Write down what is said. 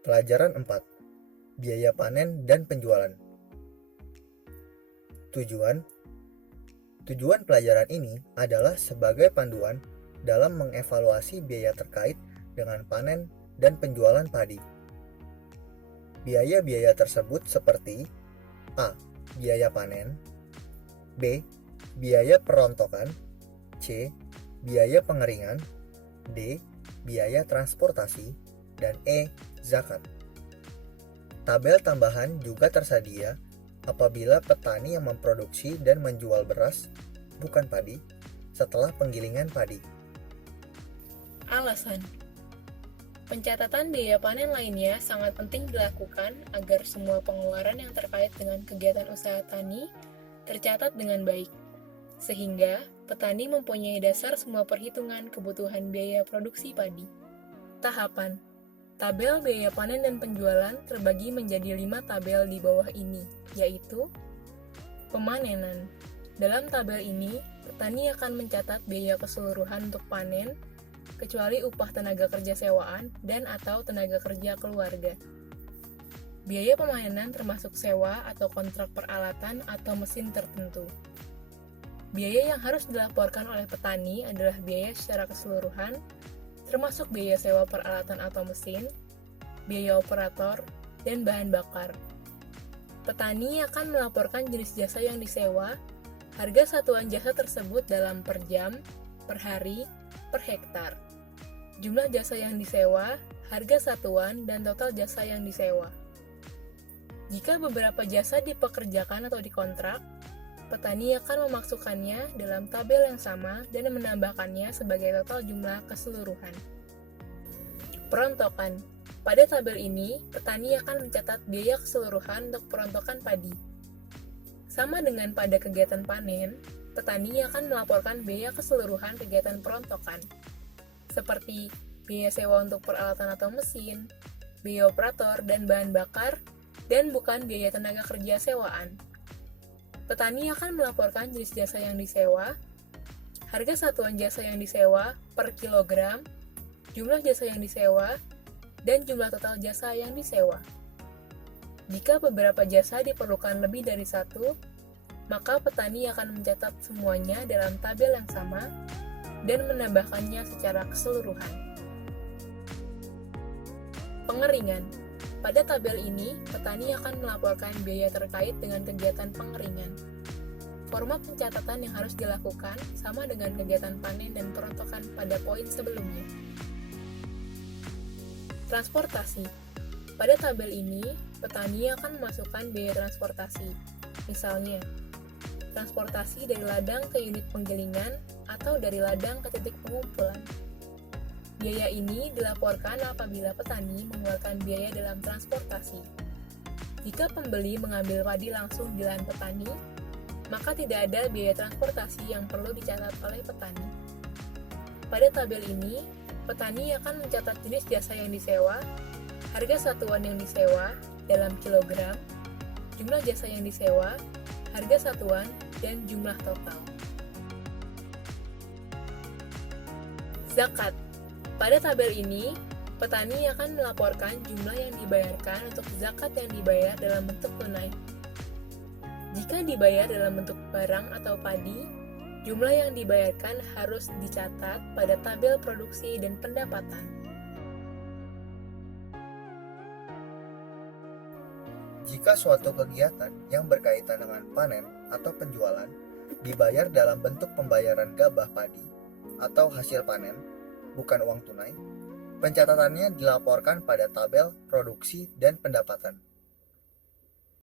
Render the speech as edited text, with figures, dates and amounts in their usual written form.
Pelajaran 4. Biaya panen dan penjualan. Tujuan pelajaran ini adalah sebagai panduan dalam mengevaluasi biaya terkait dengan panen dan penjualan padi. Biaya-biaya tersebut seperti A. Biaya panen, B. Biaya perontokan, C. Biaya pengeringan, D. Biaya transportasi, dan E. Zakat. Tabel tambahan juga tersedia apabila petani yang memproduksi dan menjual beras, bukan padi, setelah penggilingan padi. Alasan: pencatatan biaya panen lainnya sangat penting dilakukan agar semua pengeluaran yang terkait dengan kegiatan usaha tani tercatat dengan baik, sehingga petani mempunyai dasar semua perhitungan kebutuhan biaya produksi padi. Tahapan: tabel biaya panen dan penjualan terbagi menjadi 5 tabel di bawah ini, yaitu pemanenan. Dalam tabel ini, petani akan mencatat biaya keseluruhan untuk panen, kecuali upah tenaga kerja sewaan dan atau tenaga kerja keluarga. Biaya pemanenan termasuk sewa atau kontrak peralatan atau mesin tertentu. Biaya yang harus dilaporkan oleh petani adalah biaya secara keseluruhan, termasuk biaya sewa peralatan atau mesin, biaya operator, dan bahan bakar. Petani akan melaporkan jenis jasa yang disewa, harga satuan jasa tersebut dalam per jam, per hari, per hektar, jumlah jasa yang disewa, harga satuan, dan total jasa yang disewa. Jika beberapa jasa dipekerjakan atau dikontrak, petani akan memasukkannya dalam tabel yang sama dan menambahkannya sebagai total jumlah keseluruhan. Perontokan. Pada tabel ini, petani akan mencatat biaya keseluruhan untuk perontokan padi. Sama dengan pada kegiatan panen, petani akan melaporkan biaya keseluruhan kegiatan perontokan, seperti biaya sewa untuk peralatan atau mesin, biaya operator dan bahan bakar, dan bukan biaya tenaga kerja sewaan. Petani akan melaporkan jenis jasa yang disewa, harga satuan jasa yang disewa per kilogram, jumlah jasa yang disewa, dan jumlah total jasa yang disewa. Jika beberapa jasa diperlukan lebih dari satu, maka petani akan mencatat semuanya dalam tabel yang sama dan menambahkannya secara keseluruhan. Pengeringan. Pada tabel ini, petani akan melaporkan biaya terkait dengan kegiatan pengeringan. Format pencatatan yang harus dilakukan sama dengan kegiatan panen dan perontokan pada poin sebelumnya. Transportasi. Pada tabel ini, petani akan memasukkan biaya transportasi. Misalnya, transportasi dari ladang ke unit penggilingan atau dari ladang ke titik pengumpulan. Biaya ini dilaporkan apabila petani mengeluarkan biaya dalam transportasi. Jika pembeli mengambil padi langsung di lahan petani, maka tidak ada biaya transportasi yang perlu dicatat oleh petani. Pada tabel ini, petani akan mencatat jenis jasa yang disewa, harga satuan yang disewa dalam kilogram, jumlah jasa yang disewa, harga satuan, dan jumlah total. Zakat. Pada tabel ini, petani akan melaporkan jumlah yang dibayarkan untuk zakat yang dibayar dalam bentuk tunai. Jika dibayar dalam bentuk barang atau padi, jumlah yang dibayarkan harus dicatat pada tabel produksi dan pendapatan. Jika suatu kegiatan yang berkaitan dengan panen atau penjualan dibayar dalam bentuk pembayaran gabah padi atau hasil panen, bukan uang tunai, pencatatannya dilaporkan pada tabel produksi dan pendapatan.